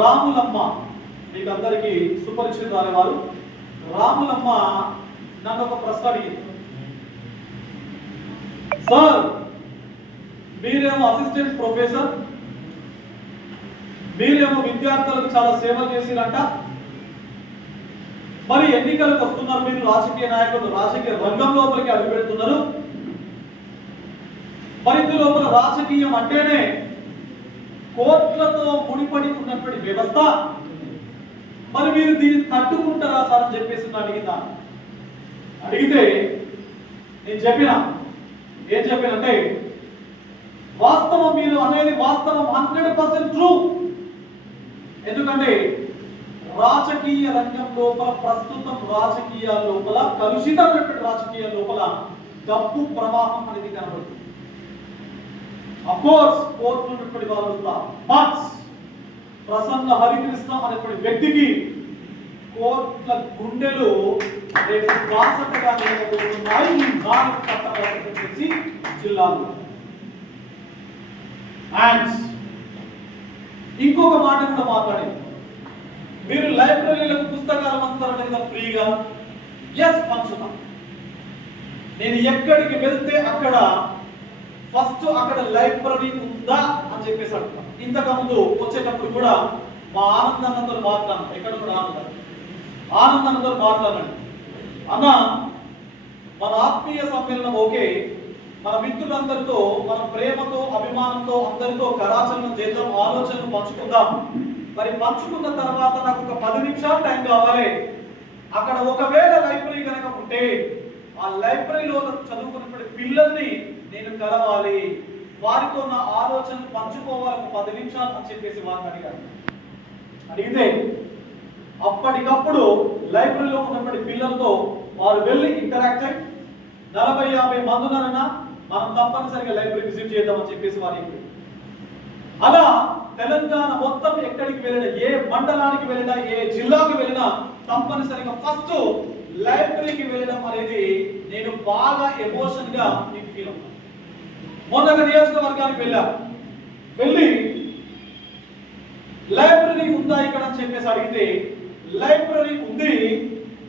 రాములమ్మ మీకు అందరికీ సుపరిచితురాలు వారు. రాములమ్మ నన్ను ఒక ప్రశ్న అడిగింది. సార్, మీరేమో అసిస్టెంట్ ప్రొఫెసర్, మీరేమో విద్యార్థులకు చాలా సేవలు చేసిరంట, మరి ఎన్నికలకు వస్తున్నారు, మీరు రాజకీయ నాయకులు, రాజకీయ రంగం లోపలికి అడుగు పెడుతున్నారు, మరి ఇందులోపల రాజకీయం అంటేనే కోట్లతో ముడిపడి ఉన్నటువంటి వ్యవస్థ, మరి మీరు దీన్ని తట్టుకుంటారా సార్ అని చెప్పేసి అడిగితే నేను ఏం చెప్పినంటే, వాస్తవం మీరు అనేది వాస్తవం 100% ట్రూ. ఎందుకంటే రాజకీయ రంగం లోపల, ప్రస్తుతం రాజకీయాల లోపల, కలుషితమైనటువంటి రాజకీయాల లోపల డబ్బు ప్రవాహం అనేది కనబడుతుంది. అఫ్కోర్స్ కోర్టున్నటువంటి వాళ్ళు బట్ ప్రసన్న హరికృష్ణ అనేటువంటి వ్యక్తికి కోట్ల గుండెలు బాసటగా నిలబడుతున్నాయి ఈ 4 పట్టణ జిల్లాలో. అండ్ ఇంకొక మాట కూడా మాట్లాడింది, మీరు లైబ్రరీలకు పుస్తకాలు పంచుతారు కదా ఫ్రీగా. ఎస్, పంచుతాం. నేను ఎక్కడికి వెళ్తే అక్కడ ఫస్ట్ అక్కడ లైబ్రరీ ఉందా అని చెప్పేసి అడుగుతాను. ఇంతకుముందు వచ్చేటప్పుడు కూడా మా ఆనందానందరూ మాట్లాడాను, ఎక్కడ కూడా ఆనందానందరూ మాట్లాడండి అన్న, మన ఆత్మీయ సమ్మేళనం ఓకే, మన మిత్రులందరితో మన ప్రేమతో అభిమానంతో అందరితో కరాచరణ చేద్దాం, ఆలోచనలు పంచుకుందాం. మరి పంచుకున్న తర్వాత నాకు ఒక 10 నిమిషాలు టైం కావాలి. అక్కడ ఒకవేళ లైబ్రరీ కనుక ఉంటే ఆ లైబ్రరీలో చదువుకున్నటువంటి పిల్లల్ని నేను కలవాలి, వారితో నా ఆలోచనలు పంచుకోవాలి, ఒక 10 నిమిషాలు అని చెప్పేసి వారిని అడిగితే అప్పటికప్పుడు లైబ్రరీలో ఉన్నటువంటి పిల్లలతో వారు వెళ్ళి ఇంటరాక్ట్ అయ్యి 40-50 మంది ఉన్నారన్నా మనం తప్పనిసరిగా లైబ్రరీ విజిట్ చేద్దామని చెప్పేసి వారి అలా తెలంగాణ మొత్తం ఎక్కడికి వెళ్ళినా, ఏ మండలానికి వెళ్ళినా, ఏ జిల్లాకి వెళ్ళినా తప్పనిసరిగా ఫస్ట్ లైబ్రరీకి వెళ్ళడం అనేది నేను బాగా ఎమోషన్ గా మీకు ఫీల్ అవుతాను. మొన్న నియోజకవర్గానికి వెళ్ళి లైబ్రరీ ఉందా ఇక్కడ అని చెప్పేసి అడిగితే లైబ్రరీ ఉంది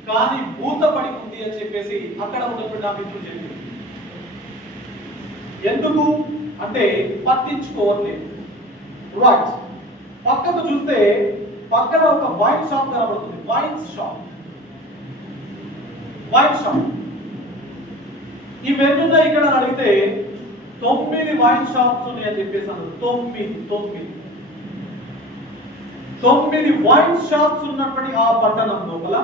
కానీ భూతపడి ఉంది అని చెప్పేసి అక్కడ ఉన్నటువంటి నా మిత్రులు చెప్పారు. ఎందుకు అంటే పట్టించుకోవట్లేదు. రైట్, పక్కకు చూస్తే పక్కన ఒక వైన్ షాప్ కనబడుతుంది. వైన్ షాప్ ఇవన్నీ ఇక్కడ అడిగితే 9 వైన్ షాప్స్ ఉన్నాయి అని చెప్పేసి అన్నారు. 9 వైన్ షాప్స్ ఉన్నప్పటి ఆ పట్టణం లోపల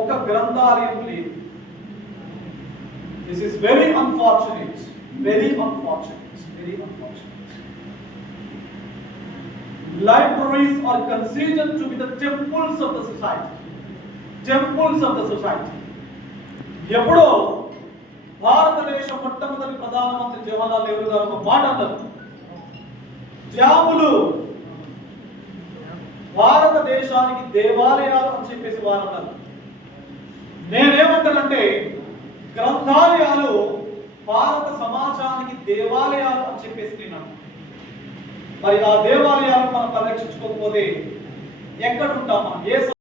ఒక గ్రంథాలయం లేదు. This is very unfortunate. Libraries are considered to be the temples of the society. ఎప్పుడో భారతదేశం మొట్టమొదటి ప్రధానమంత్రి జవహర్లాల్ నెహ్రూ గారు ఒక మాట అన్నారు, జాములు భారతదేశానికి దేవాలయాలు అని చెప్పేసి వారు అన్నారు. నేనేమంటానంటే గ్రంథాలయాలు భారత సమాజానికి దేవాలయాలు అని చెప్పేసి నేను. మరి ఆ దేవాలయాలను మనం పరిరక్షించుకోకపోతే ఎక్కడ ఉంటామా? ఏ